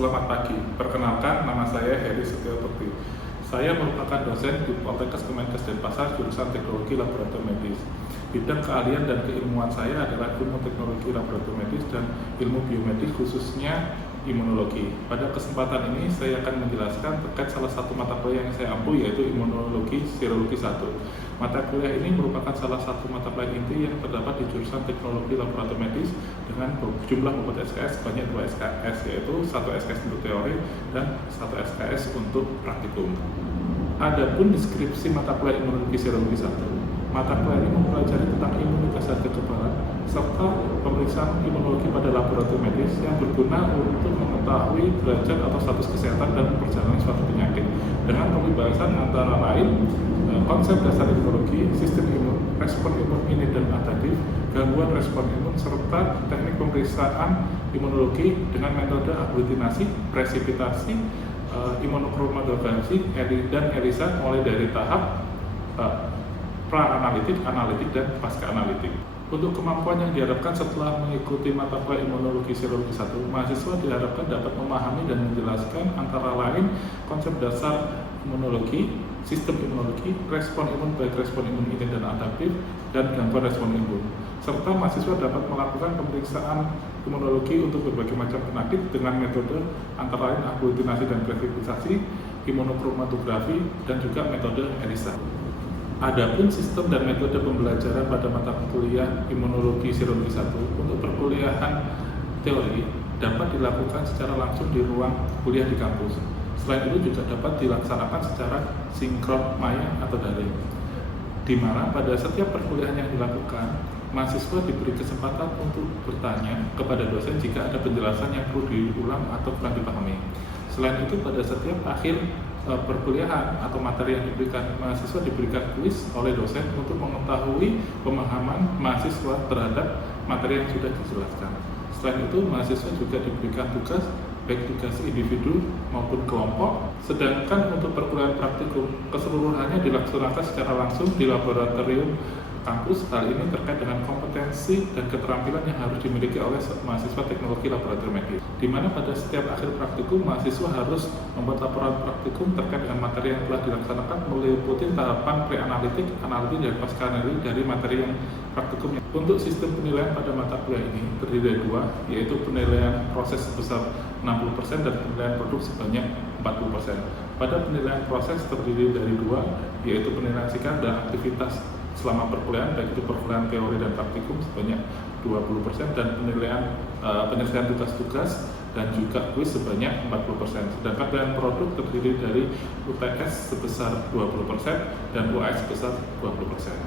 Selamat pagi, perkenalkan nama saya Heri Setiabekti. Saya merupakan dosen di Poltekkes Kemenkes Denpasar jurusan Teknologi Laboratorium Medis. Bidang keahlian dan keilmuan saya adalah ilmu teknologi laboratorium medis dan ilmu biomedis khususnya imunologi. Pada kesempatan ini saya akan menjelaskan terkait salah satu mata kuliah yang saya ampu yaitu imunologi serologi 1. Mata kuliah ini merupakan salah satu mata kuliah inti yang terdapat di jurusan teknologi laboratorium medis dengan jumlah bobot SKS sebanyak 2 SKS, yaitu 1 SKS untuk teori dan 1 SKS untuk praktikum. Adapun deskripsi mata kuliah imunologi serologi 1, mata kuliah ini mempelajari tentang imunitas dan kekebalan serta pemeriksaan imunologi pada laboratorium medis yang berguna untuk mengetahui derajat atau status kesehatan dan perjalanan suatu penyakit dengan pembahasan antara lain konsep dasar imunologi, sistem imun, respon imun innate dan adaptif, gangguan respon imun, serta teknik pemeriksaan imunologi dengan metode aglutinasi, presipitasi, imunokromatografisi, dan ELISA mulai dari tahap pra-analitik, analitik, dan pasca-analitik. Untuk kemampuan yang diharapkan setelah mengikuti mata kuliah imunologi serologi 1, mahasiswa diharapkan dapat memahami dan menjelaskan antara lain konsep dasar imunologi, sistem imunologi, respon imun baik respon imun innate dan adaptif, dan gangguan respon imun. Serta mahasiswa dapat melakukan pemeriksaan imunologi untuk berbagai macam penyakit dengan metode antara lain aglutinasi dan presipitasi, imunokromatografi, dan juga metode ELISA. Adapun sistem dan metode pembelajaran pada mata kuliah imunologi serologi 1 untuk perkuliahan teori dapat dilakukan secara langsung di ruang kuliah di kampus. Selain itu juga dapat dilaksanakan secara sinkron maya atau daring, di mana pada setiap perkuliahan yang dilakukan, mahasiswa diberi kesempatan untuk bertanya kepada dosen jika ada penjelasan yang perlu diulang atau kurang dipahami. Selain itu, pada setiap akhir perkuliahan atau materi yang diberikan, mahasiswa diberikan kuis oleh dosen untuk mengetahui pemahaman mahasiswa terhadap materi yang sudah dijelaskan. Selain itu, mahasiswa juga diberikan tugas baik tugas individu maupun kelompok, sedangkan untuk perkuliahan praktikum keseluruhannya dilaksanakan secara langsung di laboratorium kampus. Hal ini terkait dengan kompetensi dan keterampilan yang harus dimiliki oleh mahasiswa teknologi laboratorium medis, di mana pada setiap akhir praktikum mahasiswa harus membuat laporan praktikum terkait dengan materi yang telah dilaksanakan meliputi tahapan pre-analitik, analitik, dan pasca-analitik dari materi yang praktikum. Untuk sistem penilaian pada mata kuliah ini terdiri dari dua, yaitu penilaian proses sebesar 60% dan penilaian produk sebanyak 40%. Pada penilaian proses terdiri dari dua, yaitu penilaian sikap dan aktivitas selama perkuliahan, baik itu perkuliahan teori dan praktikum sebanyak 20%, dan penilaian penyelesaian tugas-tugas dan juga kuis sebanyak 40%. Sedangkan penilaian produk terdiri dari UTS sebesar 20% dan UAS sebesar 20%.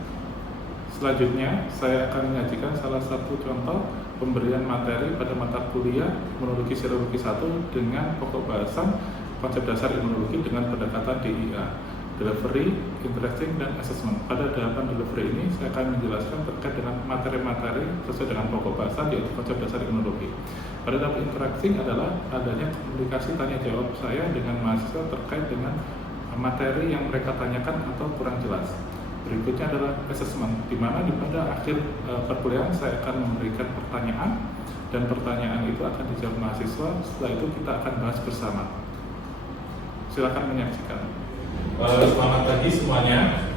Selanjutnya, saya akan menyajikan salah satu contoh pemberian materi pada mata kuliah imunologi serologi 1 dengan pokok bahasan konsep dasar imunologi dengan pendekatan DIA, delivery, interesting, dan assessment. Pada tahapan delivery ini, saya akan menjelaskan terkait dengan materi-materi sesuai dengan pokok bahasan yaitu konsep dasar imunologi. Pada tahap interacting adalah adanya komunikasi tanya jawab saya dengan mahasiswa terkait dengan materi yang mereka tanyakan atau kurang jelas. Berikutnya adalah assessment, di mana pada akhir perkuliahan saya akan memberikan pertanyaan, dan pertanyaan itu akan dijawab mahasiswa. Setelah itu kita akan bahas bersama. Silakan menyaksikan. Selamat pagi semuanya.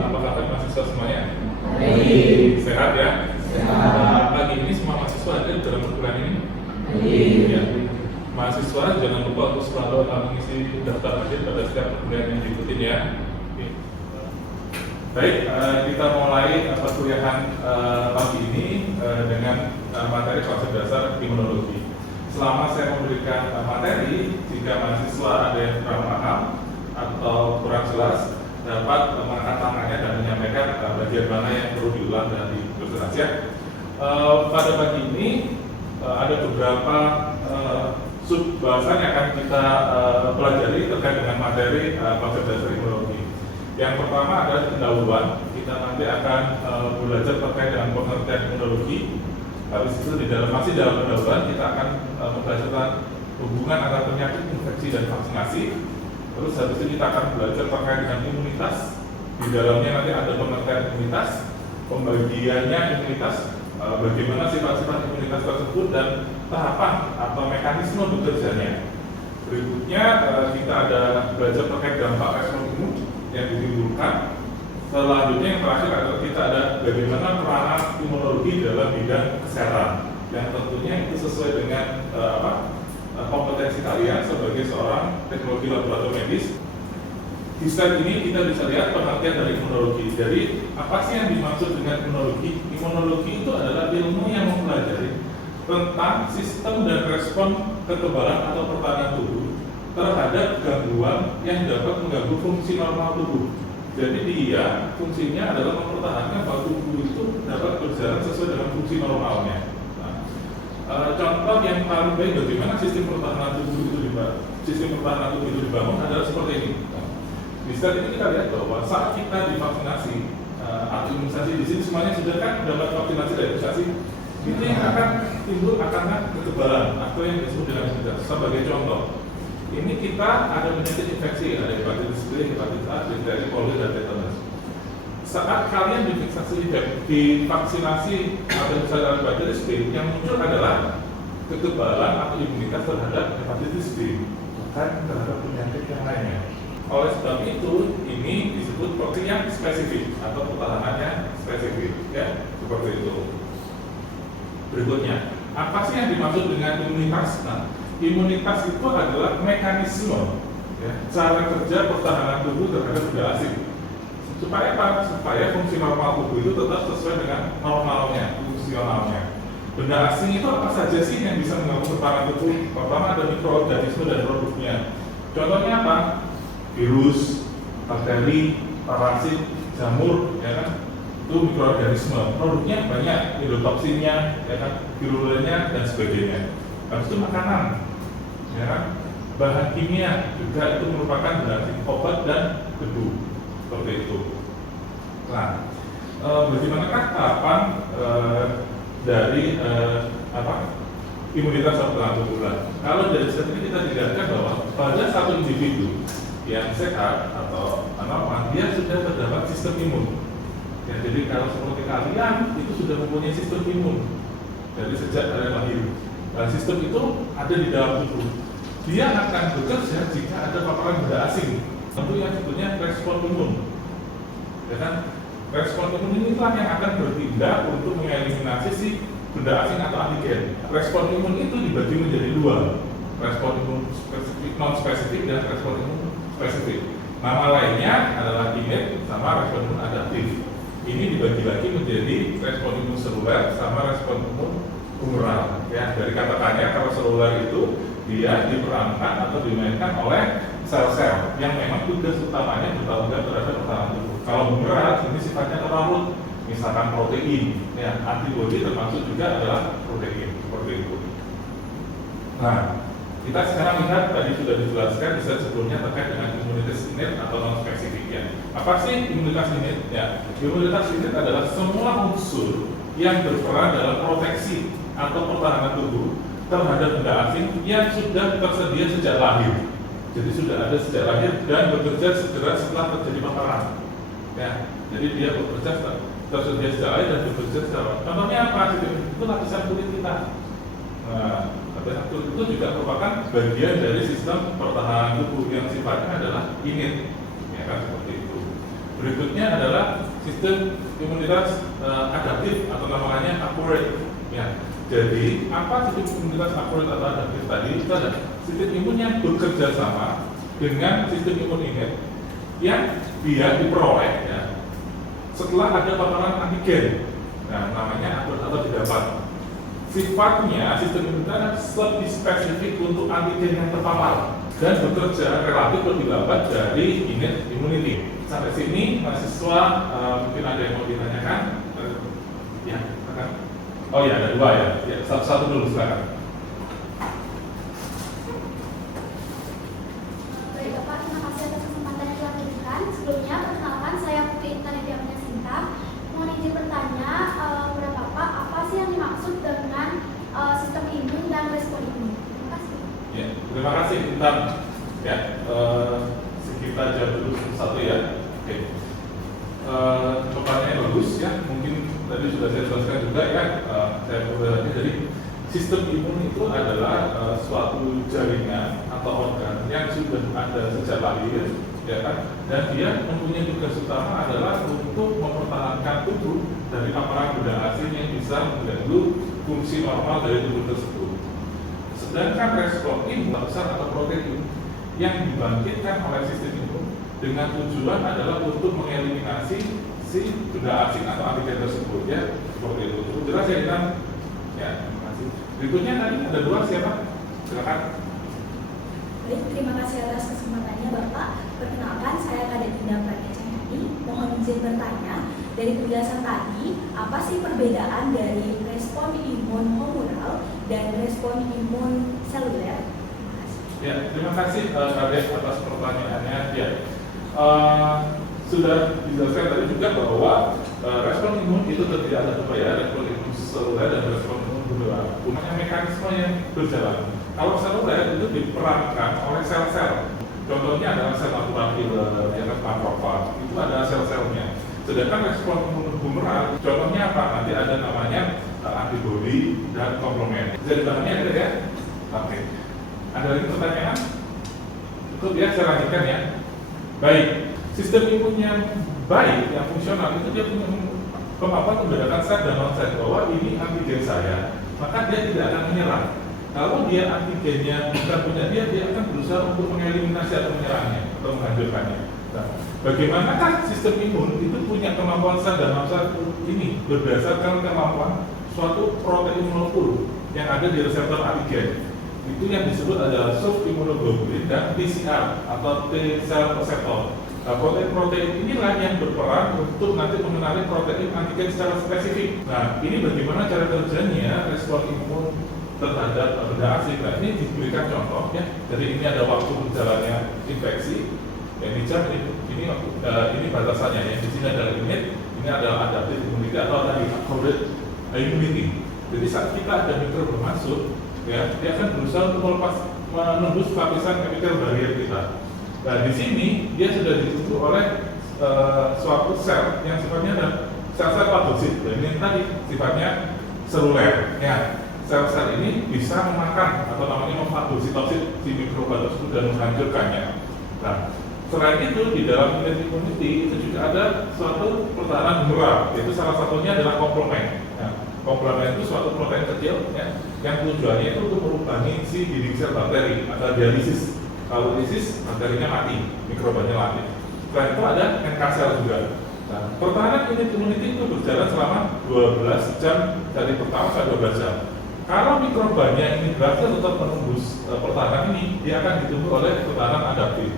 Apa kabar mahasiswa semuanya? Sehat ya? Sehat. Pagi ini semua mahasiswa hadir dalam perkuliahan ini? Ya. Mahasiswa jangan lupa untuk selalu mengisi daftar hadir pada setiap perkuliahan yang diikutin ya. Baik, kita mulai perkuliahan pagi ini dengan materi konsep dasar imunologi. Selama saya memberikan materi, jika mahasiswa ada yang kurang paham atau kurang jelas, dapat mengangkat tangannya dan menyampaikan bagian mana yang perlu diulang dan dijelaskan. Pada pagi ini ada beberapa sub bahasan yang akan kita pelajari terkait dengan materi konsep dasar imunologi. Yang pertama adalah pendahuluan. Kita nanti akan belajar terkait dengan pengertian imunologi. Habis itu masih dalam pendahuluan kita akan mempelajari hubungan antara penyakit, infeksi, dan vaksinasi. Terus habis itu kita akan belajar terkait dengan imunitas. Di dalamnya nanti ada pengertian imunitas, pembagiannya imunitas, bagaimana sifat-sifat imunitas tersebut, dan tahapan atau mekanisme bekerjanya. Berikutnya kita ada belajar terkait dampak respon imun yang ditimbulkan. Selanjutnya yang terakhir adalah kita ada bagaimana peranan imunologi dalam bidang kesehatan, yang tentunya itu sesuai dengan kompetensi kalian sebagai seorang teknologi laboratorium medis. Di slide ini kita bisa lihat pengertian dari imunologi. Jadi apa sih yang dimaksud dengan imunologi? Imunologi itu adalah ilmu yang mempelajari tentang sistem dan respon kekebalan atau pertahanan tubuh terhadap gangguan yang dapat mengganggu fungsi normal tubuh. Jadi dia fungsinya adalah mempertahankan bahwa tubuh itu dapat berjalan sesuai dengan fungsi normalnya. Contoh yang paling baik bagaimana sistem pertahanan tubuh itu dibangun adalah seperti ini. Di slide ini kita lihat bahwa saat kita divaksinasi atau imunisasi, di sini semuanya sudah kan dapat vaksinasi dan imunisasi, itu yang akan timbul karena kekebalan atau yang disebut dengan imunitas. Sebagai contoh, ini kita ada penyakit infeksi, ada hepatitis B, hepatitis A, difteri, polio, dan tetanus. Saat kalian divaksinasi atau misalnya hepatitis B, yang muncul adalah kekebalan atau imunitas terhadap hepatitis B, bukan terhadap penyakit yang lainnya. Oleh sebab itu, ini disebut protein yang spesifik atau pertahanannya spesifik, ya, seperti itu. Berikutnya, apa sih yang dimaksud dengan imunitas? Nah, imunitas itu adalah mekanisme, ya, cara kerja pertahanan tubuh terhadap benda asing. Supaya apa? Supaya fungsi normal tubuh itu tetap sesuai dengan normalnya, fungsionalnya. Benda asing itu apa saja sih yang bisa mengganggu pertahanan tubuh? Pertama ada mikroorganisme dan produknya. Contohnya apa? Virus, bakteri, parasit, jamur, ya kan? Itu mikroorganisme. Produknya banyak, endotoksinnya, ya kan? Virulennya dan sebagainya. Habis itu makanan, ya kan? Bahan kimia juga itu merupakan bahan obat dan debu, seperti itu. Nah, bagaimanakah tahapan dari imunitas pertahanan tubuh? Kalau dari studi ini kita dilihatkan bahwa pada satu individu yang sehat atau anormal, dia sudah terdapat sistem imun. Ya, jadi kalau seperti kalian itu sudah mempunyai sistem imun dari sejak kalian lahir. Nah, sistem itu ada di dalam tubuh. Dia akan bekerja jika ada paparan benda asing. Tentu yang sebutnya respon imun. Ya kan? Respon imun inilah yang akan bertindak untuk mengeliminasi si benda asing atau antigen. Respon imun itu dibagi menjadi dua. Respon imun spesifik, non spesifik, dan respon imun spesifik. Nama lainnya adalah innate sama respon imun adaptif. Ini dibagi lagi menjadi respon imun seluler sama respon imun humoral. Ya, dari kata-katanya kalau seluler itu dia diperankan atau dimainkan oleh sel-sel yang memang tugas utamanya bertanggung jawab terhadap pertahanan tubuh. Kalau humoral ini sifatnya terlarut, misalkan protein. Ya, antibodi termasuk juga adalah protein, seperti itu. Nah, kita sekarang lihat tadi sudah dijelaskan di slide sebelumnya terkait dengan imunitas innate atau non spesifik, ya. Apa sih imunitas innate? Ya, imunitas innate adalah semua unsur yang berperan dalam proteksi atau pertahanan tubuh terhadap benda asing yang sudah tersedia sejak lahir. Jadi sudah ada sejak lahir dan bekerja segera setelah terjadi paparan. Ya, jadi dia bekerja tersedia sejak lahir dan bekerja secara. Contohnya apa? Itu lapisan kulit kita. Nah, lapisan kulit itu juga merupakan bagian dari sistem pertahanan tubuh yang sifatnya adalah innate, ya kan, seperti itu. Berikutnya adalah sistem imunitas adaptif atau namanya accurate. Ya, jadi apa sistem imunitas accurate atau adaptif tadi? Itu ada sistem imun yang bekerja sama dengan sistem imun innate yang dia diperoleh, ya, setelah ada paparan antigen. Nah, namanya accurate atau didapat. Sifatnya sistem imunitas lebih spesifik untuk antigen yang terpapar dan bekerja relatif lebih lambat dari innate immunity. Sampai sini mahasiswa mungkin ada yang mau ditanyakan? Ya, silakan. Oh ya, ada dua ya. Ya, satu dulu silakan. Baik Bapak, terima kasih atas kesempatan yang telah diberikan. Sebelumnya, perkenalkan saya Putri Intan Eviamina Sinta. Mohon izin bertanya kepada Bapak, apa sih yang dimaksud dengan sistem imun dan respon imun? Terima kasih. Ya, terima kasih Intan. Ya, kita jawab dulu satu ya. Oke. Pertanyaannya bagus ya. Mungkin tadi sudah saya jelaskan juga ya. Saya berbeda. Jadi sistem imun itu adalah suatu jaringan atau organ yang sudah ada sejak lahir, ya kan? Dan dia mempunyai tugas utama adalah untuk mempertahankan tubuh dari paparan benda asing yang bisa mengganggu fungsi normal dari tubuh tersebut. Sedangkan respon imun besar atau protein yang dibangkitkan oleh sistem imun dengan tujuan adalah untuk mengeliminasi si benda asing atau antigen tersebut, ya, seperti itu. Cukup jelas ya, Intan? Ya, terima kasih. Berikutnya tadi ada dua, siapa? Silakan. Baik, terima kasih atas kesempatannya Bapak. Perkenalkan, saya Kadek Dinda Pranya Cahyani. Mohon izin bertanya, dari penjelasan tadi, apa sih perbedaan dari respon imun humoral dan respon imun seluler? Ya, terima kasih Kadek atas pertanyaannya. Ya, sudah dijelaskan tadi juga bahwa respon imun itu terdiri ada apa ya, respon imun seluler dan respon imun humoral. Punya mekanisme yang berjalan. Kalau seluler itu diperankan oleh sel-sel. Contohnya adalah sel makrofager, ya kan, makrofag. Itu ada sel-selnya. Sedangkan respon imun humoral, contohnya apa? Nanti ada namanya antibodi dan komplement. Bisa dipahami ada ya? Oke. Ada lagi pertanyaan? Cukup ya, saya lanjutkan ya. Baik, sistem imun yang baik, yang fungsional itu dia punya kemampuan membedakan sel dan non sel bahwa ini antigen saya, maka dia tidak akan menyerang. Kalau dia antigennya bukan punya dia akan berusaha untuk mengeliminasi atau menyerangnya atau menghancurkannya. Nah, bagaimanakah sistem imun itu punya kemampuan sel dan non sel ini berdasarkan kemampuan suatu protein molekul yang ada di reseptor antigen. Itu yang disebut adalah soft immunoglobulin dan TCR atau T cell receptor. Nah, protein-protein inilah yang berperan untuk nanti mengenali protein antigen secara spesifik. Nah, ini bagaimana cara kerjanya respon imun terhadap benda asing. Nah, ini diberikan contoh ya. Jadi ini ada waktu berjalannya infeksi. Yang di jam ini batasannya ya. Di sini ada limit. Ini adalah adaptive immunity atau tadi accurate immunity. Jadi saat kita ada mikrob masuk, ya, dia akan berusaha untuk menembus lapisan chemical barrier kita. Nah, di sini dia sudah dibentuk oleh suatu sel yang sifatnya ada sel-sel pagosit. Dan ini tadi sifatnya seluler. Ya, sel-sel ini bisa memakan atau namanya memfagositosis si mikroba tersebut dan menghancurkannya. Nah, selain itu di dalam immunity itu juga ada suatu pertahanan humoral, yaitu salah satunya adalah komplement. Ya, komplement itu suatu protein kecil ya, yang tujuannya itu untuk merubangi si dinding sel bakteri atau dialisis. Kalau dialisis bakterinya mati, mikrobanya mati. Selain itu ada NK sel juga. Nah, pertahanan immunity itu berjalan selama 12 jam dari pertama sampai 12 jam. Kalau mikrobanya ini berhasil tetap menembus pertahanan ini, dia akan ditunggu oleh pertahanan adaptif.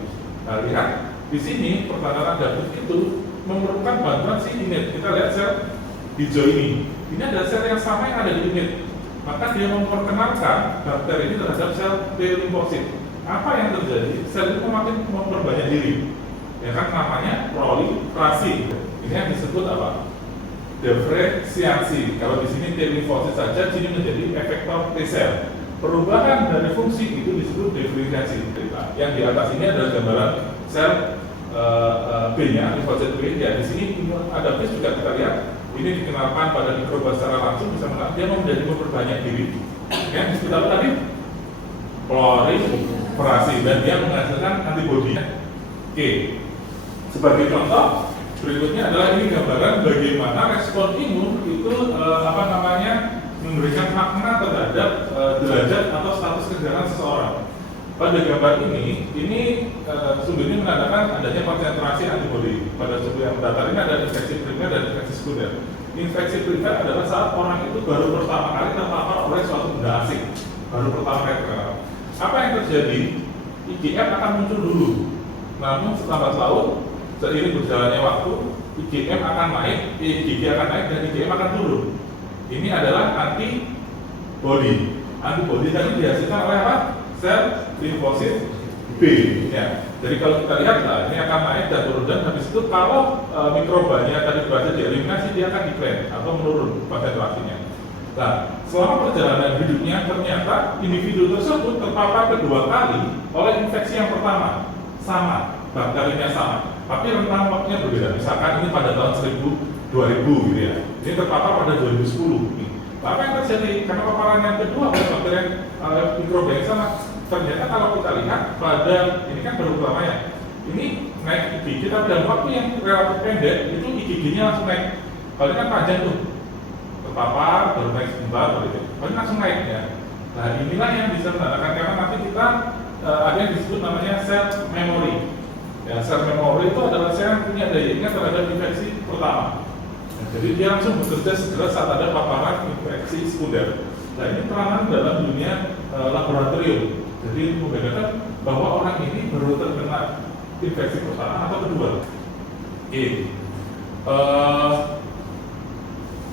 Nah, lihat di sini pertahanan adaptif itu memerlukan bantuan si innate. Kita lihat sel hijau ini. Ini ada sel yang sama yang ada di innate. Maka dia memperkenalkan bakteri ini terhadap sel T limfosit. Apa yang terjadi? Sel itu makin memperbanyak diri. Ya kan, namanya proliferasi. Ini yang disebut apa? Diferensiasi. Kalau di sini T limfosit saja, sini menjadi efektor T sel. Perubahan dari fungsi itu disebut diferensiasi. Yang di atas ini adalah gambaran sel B-nya, limfosit B. Ya, di sini adaptif juga kita lihat. Ini dikenalkan pada mikroba secara langsung bisa dia menjadi memperbanyak diri. Ya, disebut apa tadi? Proliferasi, dan dia menghasilkan antibodi. Oke. Sebagai contoh, berikutnya adalah ini gambaran bagaimana respon imun itu memberikan makna terhadap derajat atau status kegerangan seseorang. Pada gambar ini sumbernya menandakan adanya konsentrasi antibodi. Pada sumber yang mendaftar ini ada infeksi primer dan infeksi sekunder. Infeksi primer adalah saat orang itu baru pertama kali terpapar oleh suatu benda asing, baru pertama kali terkenal. Apa yang terjadi? IgM akan muncul dulu. Namun setelah tahun, seiring berjalannya waktu, IgM akan naik, IgG akan naik, dan IgM akan turun. Ini adalah antibody. Antibody tadi dihasilkan oleh apa? Sel limfosit B. Ya. Jadi kalau kita lihat, nah, ini akan naik dan turun, dan habis itu kalau mikrobanya tadi berhasil dieliminasi, dia akan decline atau menurun konsentrasinya. Nah, selama perjalanan hidupnya ternyata individu tersebut terpapar kedua kali oleh infeksi yang pertama, sama, bakterinya sama, tapi rentang waktunya berbeda. Misalkan ini pada tahun 2000 gitu ya, ini terpapar pada 2010. Apa yang terjadi? Karena paparan yang kedua oleh bakteri mikroorganisme, ternyata kalau kita lihat pada ini kan baru pertama ya, ini naik IgG, tapi dalam waktu yang relatif pendek itu IgG-nya langsung naik. Kalau kan panjang tuh, terpapar, baru naik sebentar, baru itu, kalau langsung naik ya. Nah inilah yang bisa menandakan, karena nanti kita ada yang disebut namanya sel memori. Ya, sel memori itu adalah sel yang punya daya ingat terhadap infeksi pertama. Nah, jadi dia langsung bekerja segera saat ada paparan infeksi sekunder. Nah ini peranan dalam dunia laboratorium. Jadi membedakan bahwa orang ini baru terkena infeksi pertama atau kedua. Oke.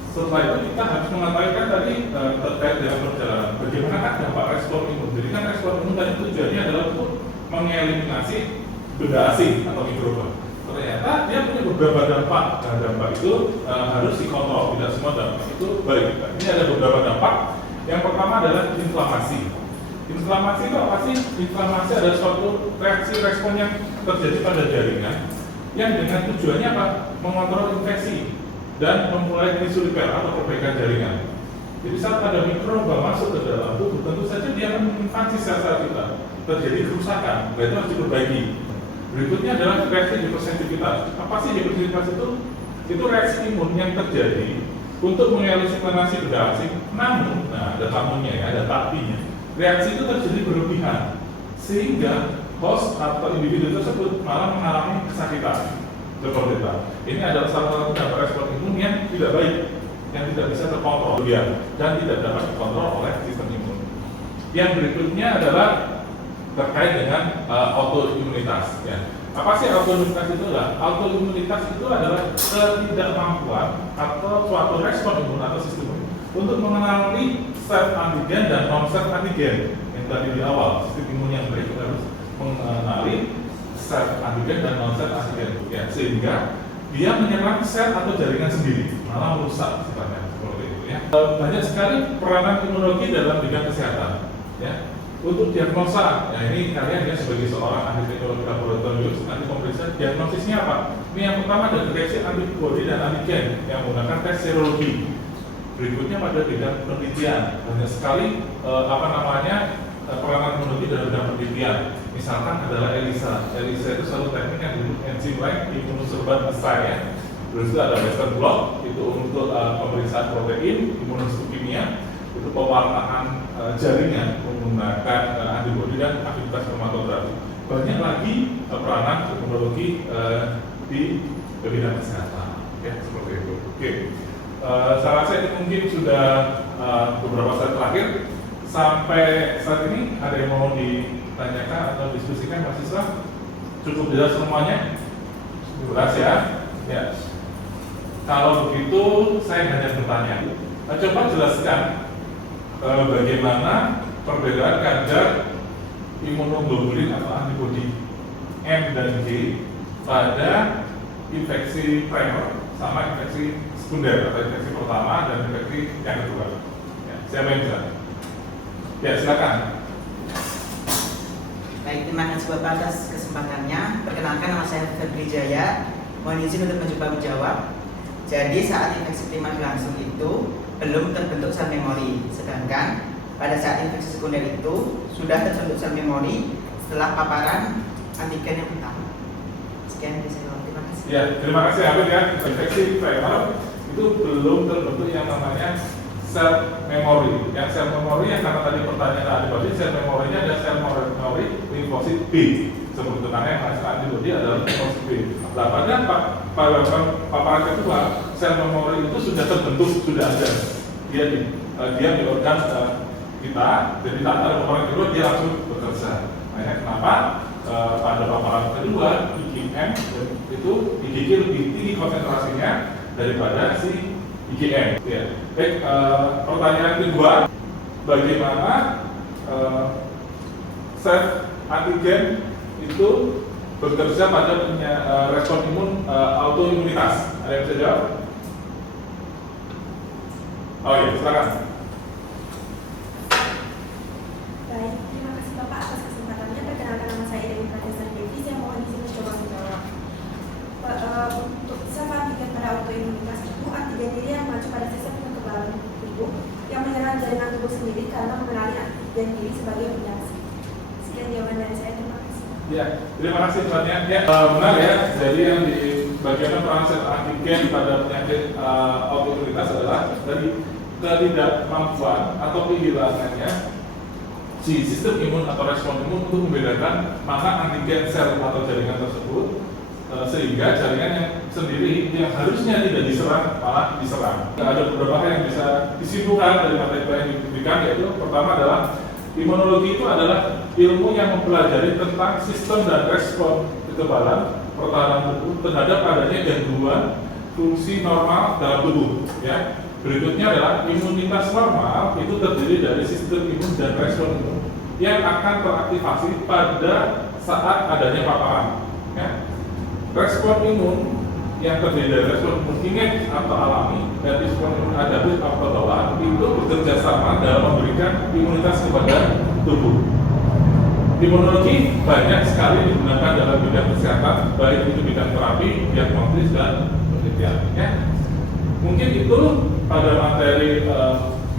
Setelah itu kita harus mengatakan tadi terkait dengan perjalanan. Bagaimana dampak respon imun? Jadi kan respon imun tadi tujuannya adalah untuk mengeliminasi benda asing atau mikroba. Ternyata dia punya beberapa dampak. Nah, dampak itu harus dikontrol. Tidak semua dampak itu baik. Ini ada beberapa dampak. Yang pertama adalah inflamasi. Inflamasi itu apa sih? Inflamasi adalah suatu reaksi respon yang terjadi pada jaringan yang dengan tujuannya apa? Mengontrol infeksi dan memulai disuriper atau perbaikan jaringan. Jadi saat ada mikroba masuk ke dalam tubuh, tentu saja dia akan menginvasi sel-sel kita. Terjadi kerusakan, itu harus diperbaiki. Berikutnya adalah reaksi hipersensitivitas. Apa sih hipersensitivitas itu? Itu reaksi imun yang terjadi untuk mengeliminasi benda asing. Namun, nah ada tamunya ya, ada tapinya. Reaksi itu terjadi berlebihan sehingga host atau individu tersebut malah mengalami kesakitan. Seperti itu. Ini adalah salah satu dampak respon imun yang tidak baik, yang tidak bisa terkontrol dan tidak dapat dikontrol oleh sistem imun. Yang berikutnya adalah terkait dengan autoimunitas. Ya. Apa sih autoimunitas itu? Autoimunitas itu adalah ketidakmampuan atau suatu respon imun atau sistem imun untuk mengenali sel antigen dan non sel antigen yang tadi di awal. Sistem imun yang baik harus mengenali sel antigen dan non sel antigen, ya, sehingga dia menyerang sel atau jaringan sendiri, malah merusak sifatnya seperti itu ya. Banyak sekali peranan imunologi dalam bidang kesehatan, ya. Untuk diagnosa, ya ini kalian ya sebagai seorang ahli teknologi laboratorium nanti memeriksa diagnosisnya apa? Ini yang pertama ada deteksi antibodi dan antigen yang menggunakan tes serologi. Berikutnya pada bidang penelitian, banyak sekali peranan imunologi dalam bidang penelitian. Misalkan adalah ELISA. ELISA itu satu teknik yang disebut enzim-like immunosorban assay ya. Terus itu ada Western blot, itu untuk pemeriksaan protein, imunohistokimia, itu pewarnaan jaringan menggunakan antibodi dan aktivitas kromatografi. Banyak lagi peranan imunologi di bidang kesehatan, ya seperti itu. Oke, saya rasa itu mungkin sudah beberapa slide terakhir. Sampai saat ini ada yang mau ditanyakan atau diskusikan mahasiswa? Cukup jelas semuanya? Jelas ya? Ya. Kalau begitu saya hanya bertanya. Coba jelaskan bagaimana perbedaan kadar imunoglobulin atau antibodi M dan G pada infeksi primer sama infeksi sekunder atau infeksi pertama dan infeksi yang kedua. Ya, siapa yang bisa? Ya, silakan. Baik, terima kasih Bapak atas kesempatannya. Perkenalkan, nama saya Febri Jaya. Mohon izin untuk mencoba menjawab. Jadi saat infeksi primer berlangsung itu belum terbentuk sel memori, sedangkan pada saat infeksi sekunder itu sudah terbentuk sel memori setelah paparan antigen yang pertama. Sekian dari saya. Terima kasih. Ya, terima kasih Abid ya. Infeksi primer itu belum terbentuk yang namanya sel memori. Yang sel memori yang karena tadi pertanyaan antibodi, sel memorinya ada sel memori limfosit B. Seperti itu, karena yang hasil antibodi adalah limfosit B. Nah, pada paparan kedua, sel memori itu sudah terbentuk, sudah ada. Dia di organ kita, jadi saat ada paparan kedua dia langsung bekerja. Nah, kenapa? Pada paparan kedua, IgM itu IgG lebih tinggi konsentrasinya daripada si IgM. Ya. Baik, pertanyaan kedua, bagaimana sel antigen itu bekerja pada respon imun autoimunitas? Ada yang bisa jawab? Oh iya, silakan. Baik, terima kasih Bapak atas kesempatannya. Perkenalkan, nama saya Dewi Pratesa Devi. Saya mohon izin mencoba menjawab. Untuk sel antigen pada autoimunitas itu antigen diri yang mengacu pada sistem kekebalan tubuh Ya, terima kasih Tuannya. Ya, benar ya. Jadi yang di bagian peran sel antigen pada penyakit autoimunitas adalah dari ketidakmampuan atau kehilangannya si sistem imun atau respon imun untuk membedakan mana antigen sel atau jaringan tersebut, sehingga jaringan yang sendiri yang harusnya tidak diserang malah diserang. Ada beberapa hal yang bisa disimpulkan dari materi yang diberikan, yaitu pertama adalah imunologi itu adalah ilmu yang mempelajari tentang sistem dan respon kekebalan pertahanan tubuh terhadap adanya gangguan fungsi normal dalam tubuh. Ya. Berikutnya adalah imunitas normal itu terdiri dari sistem imun dan respon imun yang akan teraktivasi pada saat adanya paparan. Ya. Respon imun yang terdiri dari respon imun innate atau alami dan respon imun adaptif atau bawaan itu bekerja sama dalam memberikan imunitas kepada tubuh. Imunologi banyak sekali digunakan dalam bidang kesehatan, baik itu bidang terapi, diagnosis dan penelitian. Ya. Mungkin itu pada materi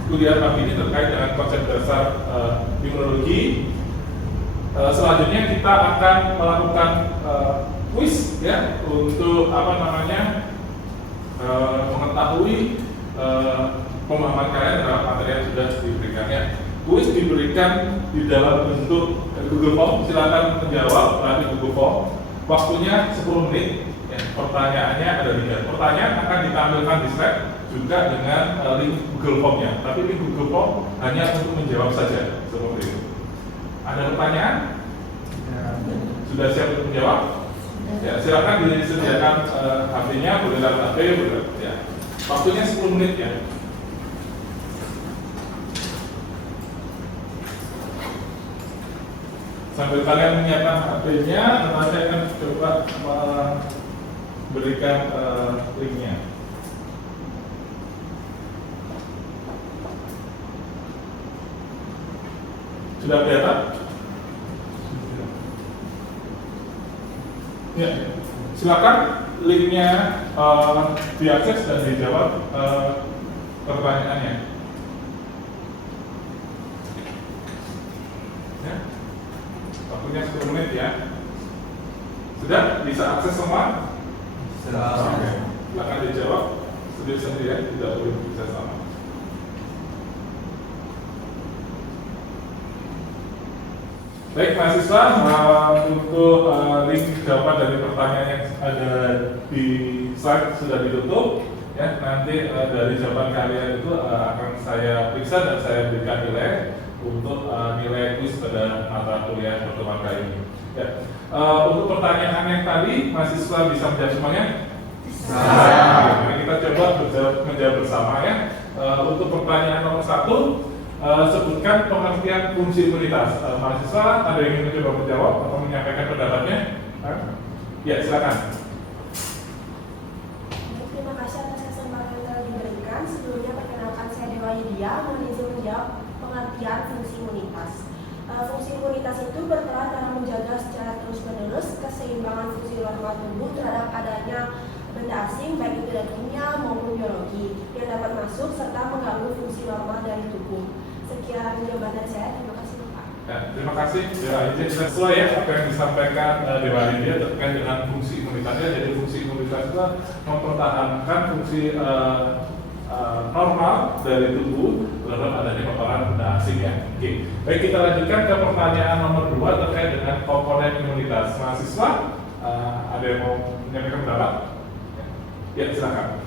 kuliah pagi ini terkait dengan konsep dasar imunologi. Selanjutnya kita akan melakukan kuis ya untuk mengetahui pemahaman kalian terhadap materi yang sudah diberikannya. Kuis diberikan di dalam bentuk Google Form. Silakan menjawab melalui Google Form. Waktunya 10 menit. Ya, pertanyaannya ada 3. Pertanyaan akan ditampilkan di slide juga dengan link Google Form-nya. Tapi link Google Form hanya untuk menjawab saja seperti itu. Ada pertanyaan? Sudah siap untuk menjawab? Ya, silakan disediakan HP-nya, boleh lewat HP, boleh. Ya. Waktunya 10 menit ya. Sambil kalian menyiapkan HP-nya, nanti saya akan coba memberikan linknya. Sudah kelihatan? Ya, silakan linknya diakses dan dijawab pertanyaannya. Ya. Waktunya 10 menit ya. Sudah bisa akses semua? Sudah. Oke. Silakan dijawab sendiri ya, tidak boleh bisa sama. Baik mahasiswa, untuk link jawaban dari pertanyaan yang ada di slide sudah ditutup. Ya, nanti dari jawaban kalian itu akan saya periksa dan saya berikan nilai untuk nilai kuis pada mata kuliah pertemuan kali ini. Ya. Untuk pertanyaan yang tadi, mahasiswa bisa menjawab semuanya? Bisa. Mari kita coba menjawab bersama ya. Untuk pertanyaan nomor 1, sebutkan pengertian fungsi imunitas. Mahasiswa ada yang ingin mencoba menjawab atau menyampaikan pendapatnya? Ya, silakan. Terima kasih atas kesempatan yang telah diberikan. Sebelumnya perkenalkan saya Dewa Yudhya, mohon izin menjawab pengertian fungsi imunitas. Fungsi imunitas itu berperan dalam menjaga secara terus-menerus keseimbangan fungsi normal tubuh terhadap adanya benda asing, baik itu dari kimia maupun biologi, yang dapat masuk serta mengganggu fungsi normal dari tubuh. Sekian jawaban dari saya. Terima kasih Bapak. Ya, terima kasih Dewa Yudhya. Sesuai ya apa yang disampaikan Dewa Yudhya terkait dengan fungsi imunitasnya. Jadi fungsi imunitas itu mempertahankan fungsi normal dari tubuh terhadap adanya paparan benda asing ya. Oke. Baik, kita lanjutkan ke pertanyaan nomor 2 terkait dengan komponen imunitas. Mahasiswa ada yang mau menyampaikan pendapat? Ya, silakan.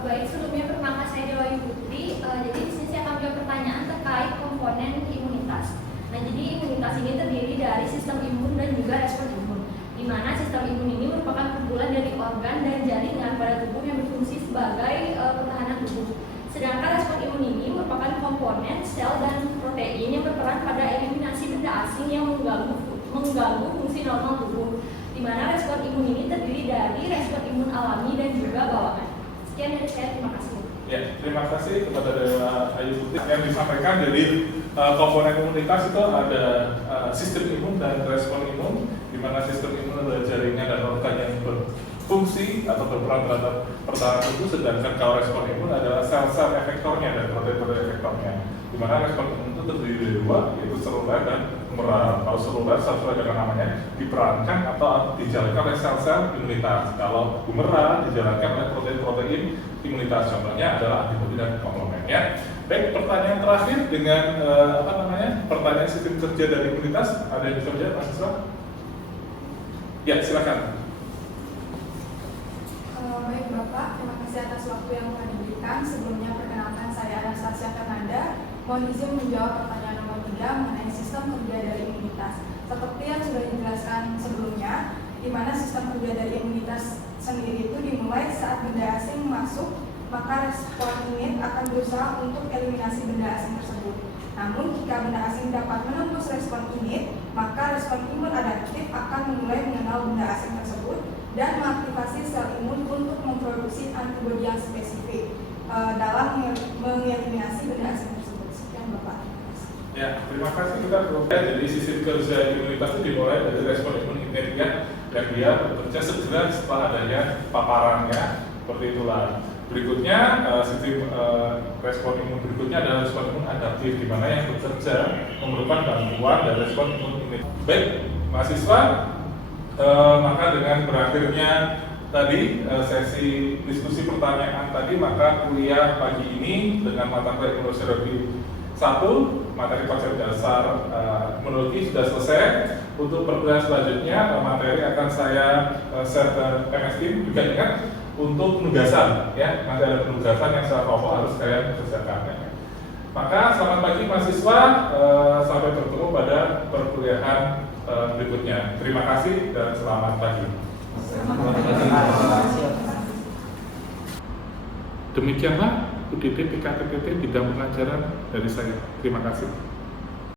Baik, sebelumnya perkenalkan saya Dewa Putri. Jadi di sini saya akan menjawab pertanyaan terkait komponen imunitas. Nah, jadi imunitas ini terdiri dari sistem imun dan juga respon imun, di mana sistem imun ini merupakan kumpulan dari organ dan jaringan pada tubuh yang berfungsi sebagai pertahanan tubuh. Sedangkan respon imun ini merupakan komponen sel dan protein yang berperan pada eliminasi benda asing yang mengganggu fungsi normal tubuh, di mana respon imun ini terdiri dari respon imun alami dan juga bawaan. Sekian dari saya, terima kasih. Ya, terima kasih kepada Dewa Ayu Putri yang disampaikan dari komponen imunitas itu ada sistem imun dan respon imun, di mana sistem imun adalah jaringan dan organ yang berfungsi atau berperan terhadap pertahanan tubuh, sedangkan kalau respon imun adalah sel-sel efektornya dan protein-protein efektornya, di mana respon imun itu terdiri dari 2, yaitu seluler dan bumerang. Kalau seluler sesuai dengan namanya diperankan atau dijalankan oleh sel-sel imunitas. Kalau bumerang dijalankan oleh protein-protein imunitas. Contohnya adalah antibodi dan komplement ya. Baik, pertanyaan terakhir dengan pertanyaan sistem kerja dari imunitas. Ada yang bisa menjawab, mahasiswa? Ya, silakan. Baik Bapak, terima kasih atas waktu yang telah diberikan. Sebelumnya perkenalkan saya Anastasia Fernanda. Mohon izin menjawab pertanyaan nomor 3 mengenai sistem kerja dari imunitas. Seperti yang sudah dijelaskan sebelumnya, di mana sistem kerja dari imunitas sendiri itu dimulai saat benda asing masuk, maka respon imun akan berusaha untuk eliminasi benda asing tersebut. Namun jika benda asing dapat menembus respon imun, maka respon imun adaptif akan memulai mengenal benda asing tersebut dan mengaktifasi sel imun untuk memproduksi antibodi yang spesifik dalam mengeliminasi benda asing tersebut. Sekian Bapak. Ya, terima kasih kita jadi sistem kerja imunitas itu dimulai dari respon imun innate yang dia bekerja segera setelah adanya paparannya, seperti itulah. Berikutnya sistem respon imun berikutnya adalah respon imun adaptif, di mana yang bekerja memerlukan bantuan dari respon imun innate. Baik, mahasiswa, maka dengan berakhirnya tadi sesi diskusi pertanyaan tadi, maka kuliah pagi ini dengan mata kuliah imunologi 1, materi konsep dasar imunologi sudah selesai. Untuk perkuliahan selanjutnya materi akan saya share ke MS Team. Juga ingat untuk penugasan ya, nanti ada penugasan yang secara pokok harus kalian kerjakan ya. Maka selamat pagi mahasiswa, sampai bertemu pada perkuliahan berikutnya. Terima kasih dan selamat pagi. Demikianlah UDT PKTPT bidang pengajaran dari saya. Terima kasih.